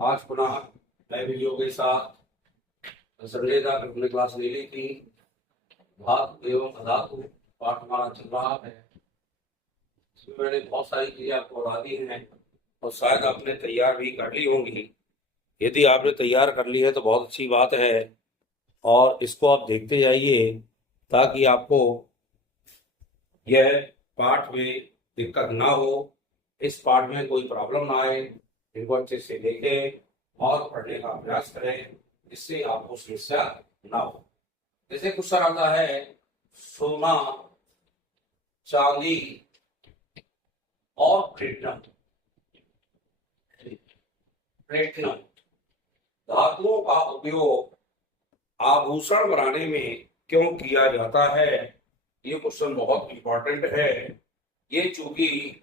आज पुनः नए वीडियो के साथ संडे तक हमने क्लास ले ली थी। धातु एवं अधातु पाठ हमारा चल रहा है। इसमें मैंने बहुत सारी चीजें आपको बता दी हैं और शायद आपने तैयार भी कर ली होंगी। यदि आपने तैयार कर ली है तो बहुत अच्छी बात है और इसको आप देखते जाइए ताकि आपको यह पाठ में दिक्कत ना हो, इस पाठ में कोई प्रॉब्लम ना आए। इनको अच्छे से देखें और पढ़ने का अभ्यास करें, इससे आपको समस्या ना हो। जैसे क्वेश्चन आता है सोना, चांदी और प्लेटिनम। प्लेटिनम धातुओं का उपयोग आभूषण बनाने में क्यों किया जाता है? ये क्वेश्चन बहुत इंपॉर्टेंट है। ये चूंकि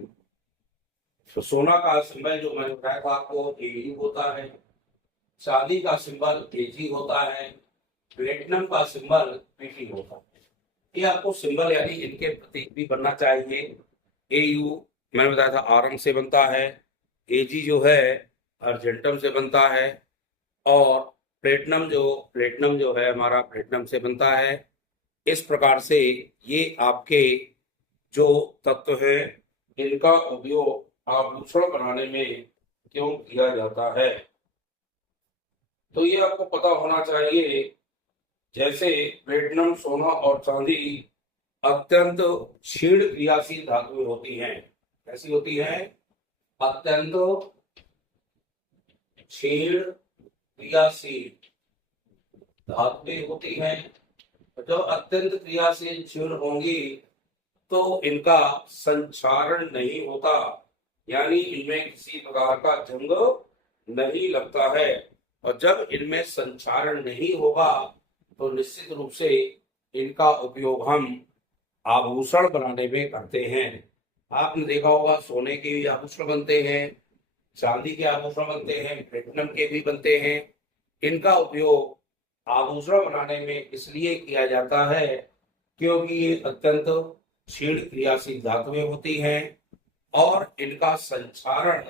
सोना का सिंबल जो मैंने बताया था आपको एयू होता है, चांदी का सिंबल एजी होता है, प्लेटिनम का सिंबल पीटी होता है। ये आपको सिंबल यानी इनके प्रतीक भी बनना चाहिए। एयू मैंने बताया था आरंग से बनता है, एजी जो है अर्जेंटम से बनता है और प्लेटिनम जो है हमारा प्लेटिनम से बनता है। इस प्रकार से ये आपके जो तत्व है इनका उपयोग आभूषण बनाने में क्यों किया जाता है, तो ये आपको पता होना चाहिए। जैसे प्लेटिनम, सोना और चांदी अत्यंत क्षीण क्रियाशील धातुएं होती हैं। कैसी होती हैं? अत्यंत क्षीण क्रियाशील धातुएं होती हैं। जो अत्यंत क्रियाशील क्षीण होंगी तो इनका संचारण नहीं होता, यानी इनमें किसी प्रकार का जंग नहीं लगता है। और जब इनमें संचारण नहीं होगा तो निश्चित रूप से इनका उपयोग हम आभूषण बनाने में करते हैं। आपने देखा होगा सोने के भी आभूषण बनते हैं, चांदी के आभूषण बनते हैं, प्लेटिनम के भी बनते हैं। इनका उपयोग आभूषण बनाने में इसलिए किया जाता है क्योंकि ये अत्यंत क्षीण क्रियाशील धातुएं होती हैं और इनका संचारण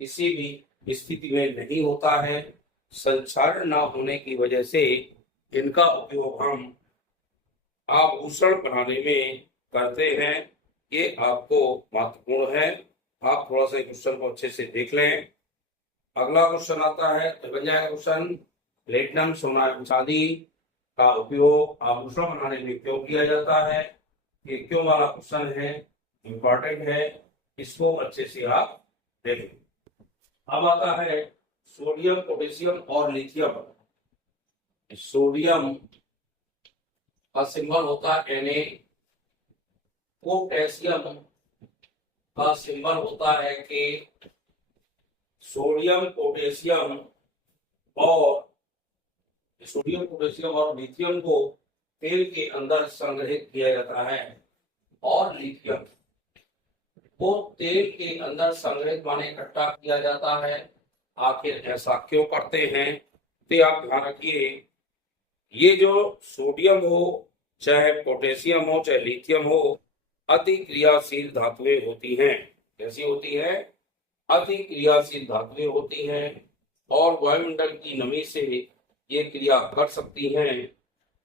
किसी भी स्थिति में नहीं होता है। संचारण ना होने की वजह से इनका उपयोग हम आभूषण बनाने में करते हैं। ये आपको महत्वपूर्ण है। आप थोड़ा सा क्वेश्चन को अच्छे से देख लें। अगला क्वेश्चन आता है तो बन जाएगा क्वेश्चन, प्लेटिनम, सोना एवं चांदी का उपयोग आभूषण बनाने में क्यों किया जाता है? ये क्यों वाला क्वेश्चन है, इंपॉर्टेंट है, इसको अच्छे से आप देखें। अब आता है सोडियम, पोटेशियम और लिथियम। सोडियम का सिंबल होता है Na, पोटेशियम का सिंबल होता है K। सोडियम, पोटेशियम और लिथियम को तेल के अंदर संग्रहित किया जाता है और लिथियम को तेल के अंदर संग्रहित माने इकट्ठा किया जाता है। आखिर ऐसा क्यों करते हैं? तो आप ध्यान रखिए, ये जो सोडियम हो, चाहे पोटेशियम हो, चाहे लिथियम हो, अति क्रियाशील धातुएं होती हैं। कैसी होती हैं? अति क्रियाशील धातुएं होती हैं और वायुमंडल की नमी से ये क्रिया कर सकती हैं।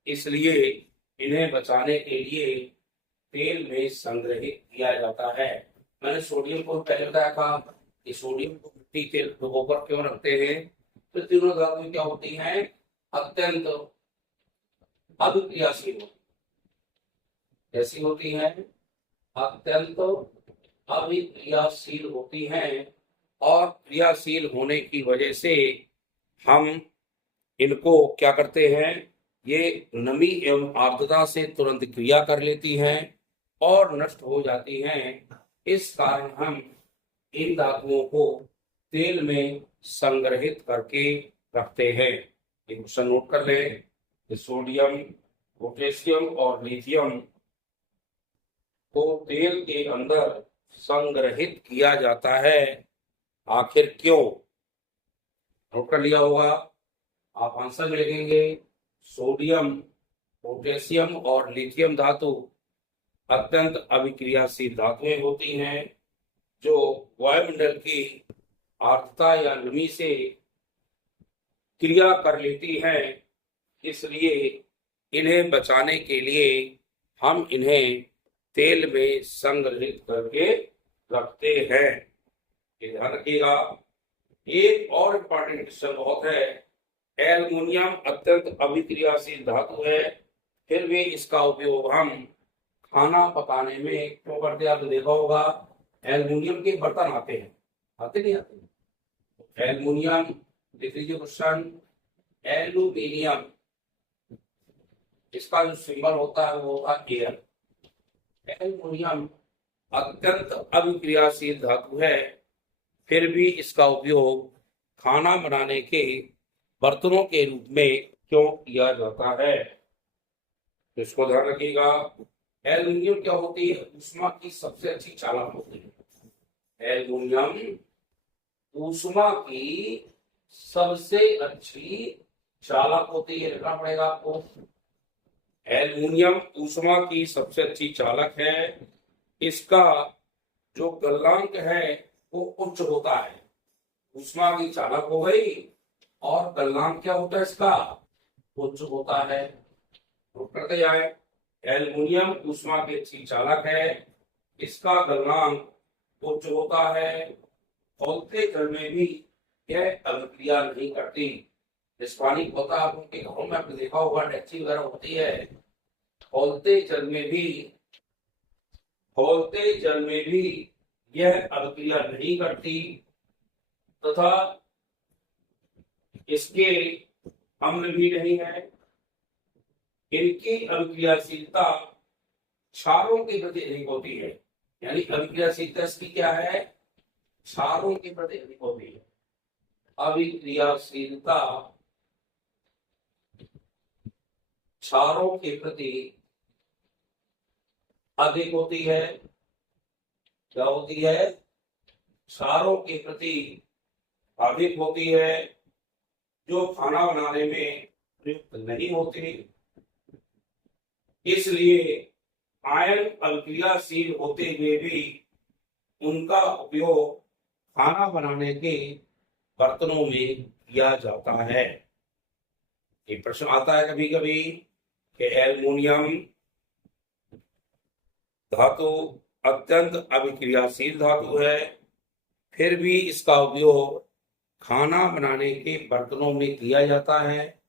इसलिए इन्हें बचाने के लिए तेल में संग्रहित किया जाता है। मैंने सोडियम को पहले बताया था कि सोडियम को मिट्टी तेल भिगोकर क्यों रखते हैं? तो तीनों धातुएं क्या होती हैं? अत्यंत अभिक्रियाशील। कैसी होती हैं? अत्यंत अभिक्रियाशील होती हैं और क्रियाशील होने की वजह से हम इनको क्या करते हैं? ये नमी एवं आर्द्रता से तुरंत क्रिया कर लेती हैं और नष्ट हो जाती हैं। इस कारण हम इन धातुओं को तेल में संग्रहित करके रखते हैं। एक क्वेश्चन नोट कर लें, सोडियम, पोटेशियम और लिथियम को तेल के अंदर संग्रहित किया जाता है। आखिर क्यों? नोट कर लिया होगा, आप आंसर में लिखेंगे सोडियम, पोटेशियम और लिथियम धातु अत्यंत अभिक्रियाशील धातुएं होती हैं जो वायुमंडल की आर्द्रता या नमी से क्रिया कर लेती हैं, इसलिए इन्हें बचाने के लिए हम इन्हें तेल में संग्रहित करके रखते हैं। ये ध्यान रखिएगा। एक और इम्पॉर्टेंट क्वेश्चन बहुत है, एल्युमिनियम अत्यंत अभिक्रियाशील धातु है, फिर भी इसका उपयोग हम खाना पकाने में क्यों करते हैं? आपने देखा होगा एल्युमिनियम के बर्तन आते हैं, आते नहीं आते? एल्युमिनियम, देख लीजिए क्वेश्चन, एल्युमिनियम इसका जो सिंबल होता है वो होता है एयर। एल्युमिनियम अत्यंत अभिक्रियाशील धातु है, फिर भी इसका उपयोग खाना बनाने के बर्तनों के रूप में क्यों किया जाता है? तो इसको ध्यान रखिएगा। एल्युमिनियम क्या होती है? ऊष्मा की सबसे अच्छी चालक होती है। एल्युमिनियम ऊष्मा की सबसे अच्छी चालक होती है, लिखना पड़ेगा आपको। एल्युमिनियम ऊष्मा की सबसे अच्छी चालक है, इसका जो गलनांक है वो उच्च होता है। ऊष्मा की चालक हो गई और गलनांक क्या होता है इसका? उच्च होता है। तो करते जाए, एल्युमिनियम ऊष्मा की अच्छी चालक है, इसका गलनांक उच्च होता है, खौलते जल में भी यह अभिक्रिया नहीं करती। पानी होता है आपके घरों में, आपने देखा होगा डेक्ची वगैरह होती है, खौलते जल में भी यह अभिक्रिया नहीं करती तथा इसके अम्ल भी नहीं है। इनकी अभिक्रियाशीलता क्षारों के प्रति अधिक होती है, यानी अभिक्रियाशीलता इसकी क्या है? क्षारों के प्रति अधिक होती है। अभिक्रियाशीलता क्षारों के प्रति अधिक होती है। क्या होती है? क्षारों के प्रति अधिक होती है, जो खाना बनाने में प्रयुक्त नहीं होती। इसलिए आयन अभिक्रियाशील होते हुए भी उनका उपयोग खाना बनाने के बर्तनों में किया जाता है। एक प्रश्न आता है कभी कभी कि एल्युमिनियम धातु अत्यंत अभिक्रियाशील धातु है, फिर भी इसका उपयोग खाना बनाने के बर्तनों में किया जाता है।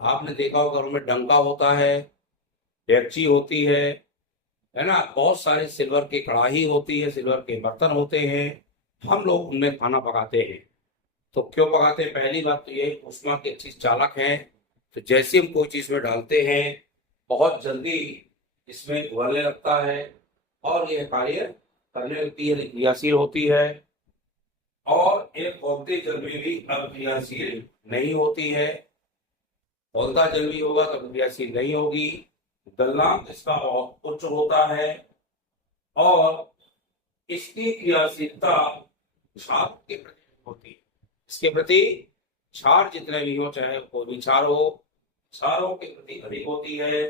आपने देखा होगा घरों में डंका होता है, डेगची होती है ना, बहुत सारे सिल्वर की कढ़ाई होती है, सिल्वर के बर्तन होते हैं, हम लोग उनमें खाना पकाते हैं। तो क्यों पकाते हैं? पहली बात तो ये ऊष्मा की अच्छी चालक है, तो जैसे हम कोई चीज में डालते हैं बहुत जल्दी इसमें उबलने लगता है और यह कार्य करने लगती है, क्रियाशील होती है। और एक खौलते जल में भी अभिक्रियाशील नहीं होती है, खौलता जल भी होगा तो अभिक्रियाशील नहीं होगी। गलनांक इसका बहुत उच्च होता है और इसकी क्रियाशीलता क्षार के प्रति होती है। इसके प्रति क्षार जितने भी हो, चाहे कोई भी क्षार हो, क्षारों के प्रति अधिक होती है,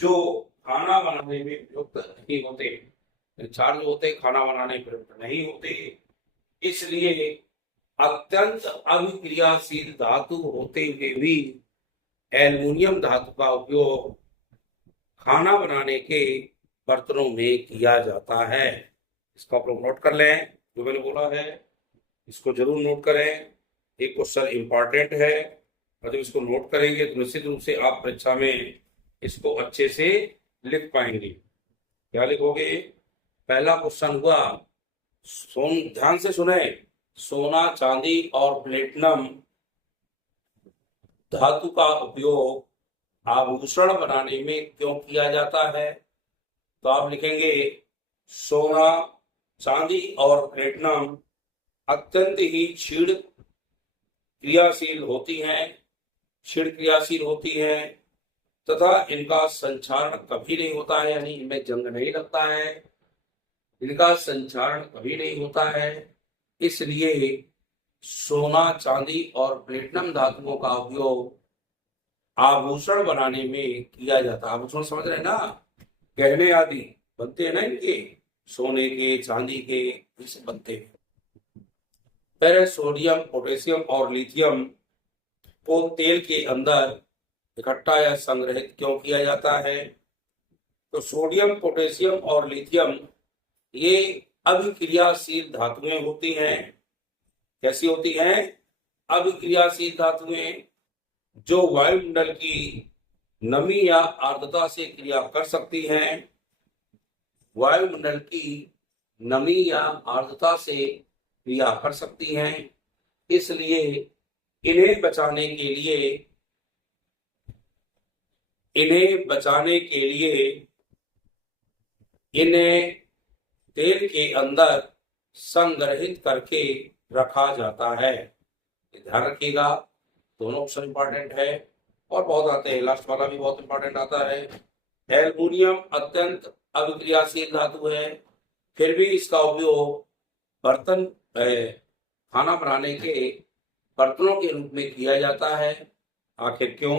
जो खाना बनाने में प्रयुक्त नहीं होते। क्षार जो होते खाना बनाने में प्रयुक्त नहीं होते, इसलिए अत्यंत अभिक्रियाशील धातु होते हुए भी एल्युमिनियम धातु का उपयोग खाना बनाने के बर्तनों में किया जाता है। इसको आप लोग नोट कर लें, जो मैंने बोला है इसको जरूर नोट करें। एक क्वेश्चन इंपॉर्टेंट है और जब इसको नोट करेंगे तो निश्चित रूप से आप परीक्षा में इसको अच्छे से लिख पाएंगे। क्या लिखोगे? पहला क्वेश्चन हुआ, ध्यान से सुने, सोना, चांदी और प्लेटिनम धातु का उपयोग आभूषण बनाने में क्यों किया जाता है? तो आप लिखेंगे सोना, चांदी और प्लेटिनम अत्यंत ही क्षीण क्रियाशील होती हैं, क्षीण क्रियाशील होती हैं तथा इनका संचारण कभी नहीं होता है, यानी इनमें जंग नहीं लगता है, इनका संचारण कभी नहीं होता है। इसलिए सोना, चांदी और प्लेटिनम धातुओं का उपयोग आभूषण बनाने में किया जाता है। आभूषण समझ रहे हैं ना, गहने आदि बनते हैं ना इनके, सोने के, चांदी के, इसे बनते हैं। फिर सोडियम, पोटेशियम और लिथियम को तेल के अंदर इकट्ठा या संग्रहित क्यों किया जाता है? तो सोडियम, पोटेशियम और लिथियम ये अभिक्रियाशील धातुएं होती हैं। कैसी होती हैं? अभिक्रियाशील धातुएं जो वायुमंडल की नमी या आर्द्रता से क्रिया कर सकती हैं। वायुमंडल की नमी या आर्द्रता से क्रिया कर सकती हैं, इसलिए इन्हें बचाने के लिए इन्हें तेल के अंदर संग्रहित करके रखा जाता है। ध्यान रखिएगा, दोनों ऑप्शन इंपॉर्टेंट है और बहुत आते हैं। लास्ट वाला भी बहुत इंपॉर्टेंट आता है। एल्युमिनियम अत्यंत अभिक्रियाशील धातु है, फिर भी इसका उपयोग बर्तन खाना बनाने के बर्तनों के रूप में किया जाता है। आखिर क्यों?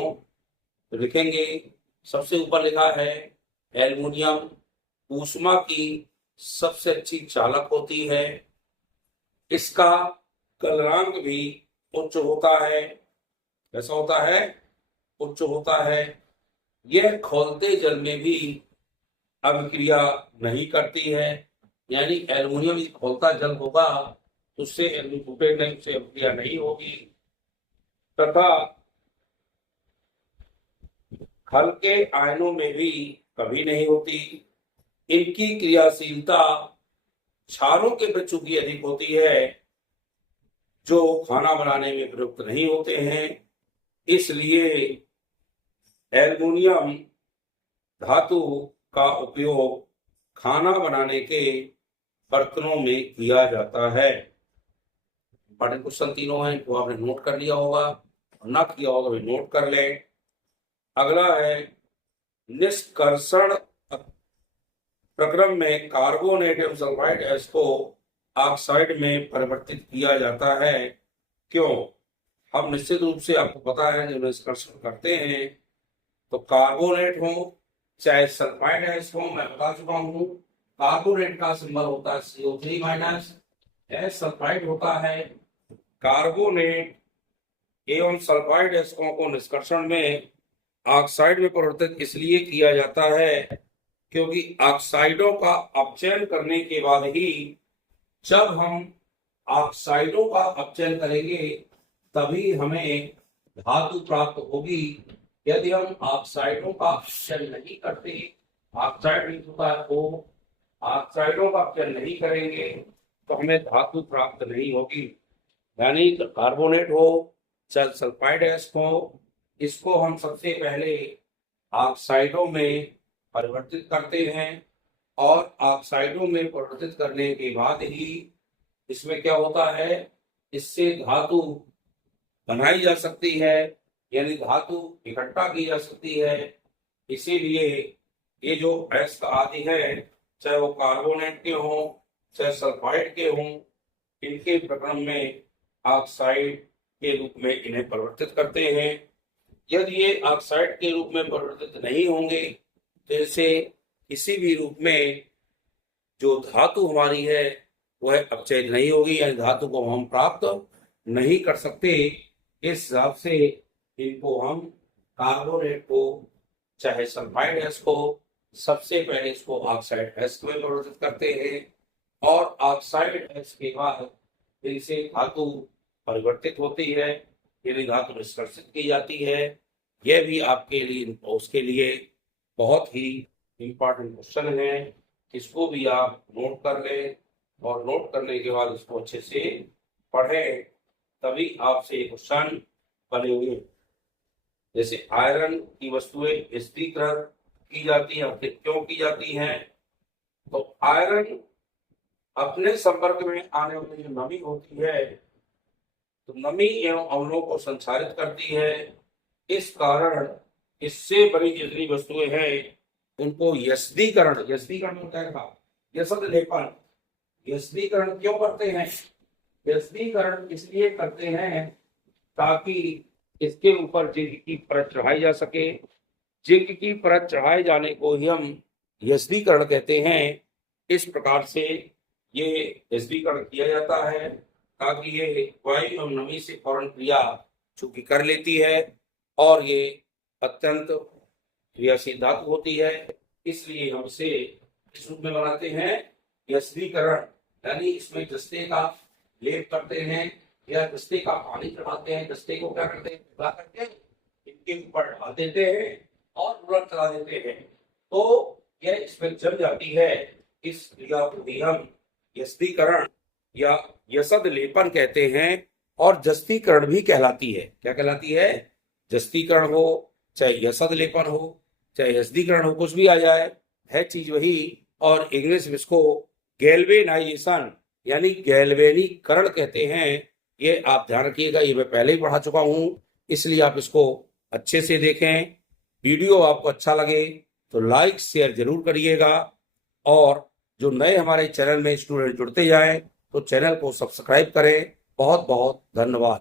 तो लिखेंगे, सबसे ऊपर लिखा है एल्युमिनियम ऊष्मा की सबसे अच्छी चालक होती है। इसका गलनांक भी उच्च होता है। कैसा होता है? उच्च होता है। यह खौलते जल में भी अभिक्रिया नहीं करती है, यानी एल्युमिनियम खौलता जल होगा तो उससे उससे अभिक्रिया नहीं होगी, तथा हल्के आयनों में भी कभी नहीं होती। इनकी क्रियाशीलता क्षारों के वृक्षों की अधिक होती है जो खाना बनाने में प्रयुक्त नहीं होते हैं। इसलिए एल्युमिनियम धातु का उपयोग खाना बनाने के बर्तनों में किया जाता है। इंपॉर्टेंट क्वेश्चन तीनों हैं, वो आपने नोट कर लिया होगा, ना किया होगा भी नोट कर लें। अगला है निष्कर्षण प्रक्रम में कार्बोनेट एवं सल्फाइड गैस को ऑक्साइड में परिवर्तित किया जाता है। क्यों? हम निश्चित रूप से आपको पता है जब निष्कर्षण करते हैं तो कार्बोनेट हो चाहे सल्फाइड गैस हो, मैं बता चुका हूं, कार्बोनेट का सिंबल होता है CO3 माइनस, सल्फाइड होता है। कार्बोनेट एवं सल्फाइड गैसों को निष्कर्षण में ऑक्साइड में परिवर्तित इसलिए किया जाता है क्योंकि ऑक्साइडों का अपचयन करने के बाद ही, जब हम ऑक्साइडों का अपचयन करेंगे तभी हमें धातु प्राप्त होगी। यदि हम ऑक्साइडों का अपचयन नहीं करते, ऑक्साइड को ऑक्साइडों का अपचयन नहीं करेंगे तो हमें धातु प्राप्त नहीं होगी। यानी कार्बोनेट हो चाहे सल्फाइड गैस हो, इसको हम सबसे पहले ऑक्साइडों में परिवर्तित करते हैं और ऑक्साइडों में परिवर्तित करने के बाद ही इसमें क्या होता है, इससे धातु बनाई जा सकती है, यानी धातु इकट्ठा की जा सकती है। इसीलिए ये जो गैस आदि है, चाहे वो कार्बोनेट के हों चाहे सल्फाइड के हों, इनके प्रकरण में ऑक्साइड के रूप में इन्हें परिवर्तित करते हैं। यदि ये ऑक्साइड के रूप में परिवर्तित नहीं होंगे तो इसे किसी भी रूप में जो धातु हमारी है वह अपचयित नहीं होगी, यानी धातु को हम प्राप्त नहीं कर सकते। इस हिसाब से इनको हम कार्बोनेट को चाहे सल्फाइड गैस को सबसे पहले इसको ऑक्साइड गैस में परिवर्तित करते हैं और ऑक्साइड गैस के बाद इनसे धातु परिवर्तित होती है, यानी धातु निष्कर्षित की जाती है। यह भी आपके लिए उसके लिए बहुत ही इम्पोर्टेंट क्वेश्चन है। इसको भी आप नोट कर लें और नोट करने के बाद इसको अच्छे से पढ़ें, तभी आपसे क्वेश्चन बनेंगे। जैसे आयरन की वस्तुएं स्थिरीकृत की जाती है, आखिर क्यों की जाती हैं? तो आयरन अपने संपर्क में आने वाली जो नमी होती है तो नमी एवं अम्लों को संचारित करती है। इस कारण इससे बनी जितनी वस्तुएं हैं उनको यस्दीकरण होता है, यसद लेपन, यस्दीकरण क्यों करते हैं? यस्दीकरण इसलिए करते हैं ताकि इसके ऊपर जिंक की परत चढ़ाई जा सके। जिंक की परत चढ़ाए जाने को ही हम यस्दीकरण कहते हैं। इस प्रकार से ये यस्दीकरण किया जाता है ताकि ये वायु एवं नमी से फौरन क्रिया चूंकि कर लेती है और ये अत्यंत क्रियाशील धातु होती है, इसलिए हम इसे इस रूप में बनाते हैं यस्वीकरण, यानी इसमें जस्ते का लेप करते हैं या जस्ते का पानी चढ़ाते हैं। जस्ते को क्या करते हैं, भिगा करके इनके ऊपर डाल देते हैं और उलट चला देते हैं, तो यह इसमें जम जाती है। इस क्रिया को भी हम यस्वीकरण या यसद लेपन कहते हैं और जस्तीकरण भी कहलाती है। क्या कहलाती है, जस्तीकरण हो चाहे यसद लेपन हो चाहे यस्दीकरण हो, कुछ भी आ जाए है चीज वही। और इंग्लिश में इसको गैल्वेनाइजेशन यानी गैल्वेनीकरण कहते हैं। ये आप ध्यान रखिएगा, ये मैं पहले ही पढ़ा चुका हूं, इसलिए आप इसको अच्छे से देखें। वीडियो आपको अच्छा लगे तो लाइक शेयर जरूर करिएगा, और जो नए हमारे चैनल में स्टूडेंट जुड़ते जाएं तो चैनल को सब्सक्राइब करें। बहुत बहुत धन्यवाद।